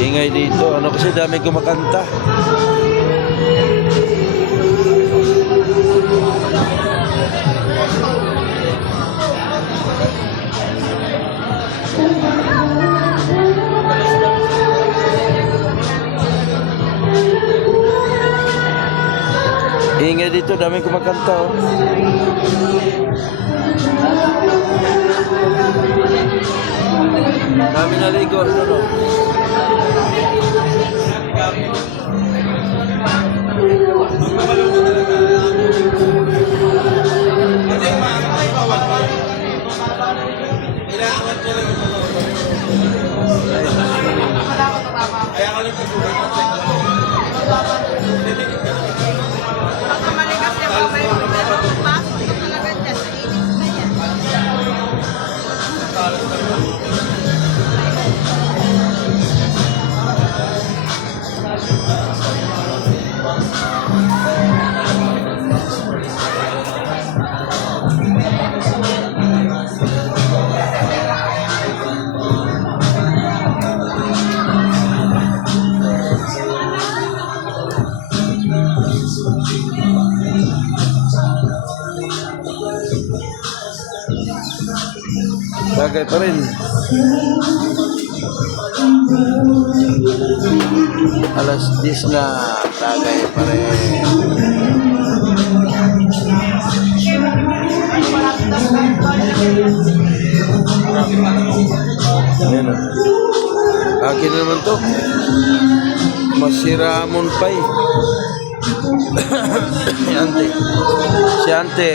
Ingay dito. Ano kasi dami kumakanta. Ingay dito, dami kumakanta. Oh. Dami naligo. Ano? Bagay pa rin. Alas 10 na, bagay pa rin. Ayan o. Akin naman to. Masiramon pa eh. Si Ante. Si Ante.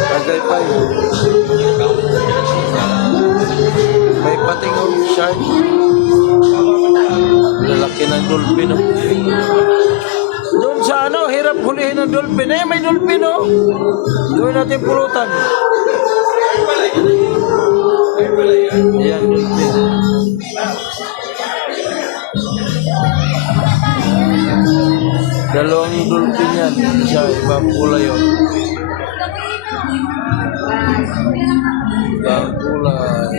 Bagay pa yun. May pating o shark. Lalaki ng dolphin, no? Doon sa ano, hirap hulihin ng dolphin. Eh, may dolphin, no? Gawin natin pulutan. Ayan, dolphin. Dalawang dolphin yan. Isa, ibang kulay yun. Ibang kulay.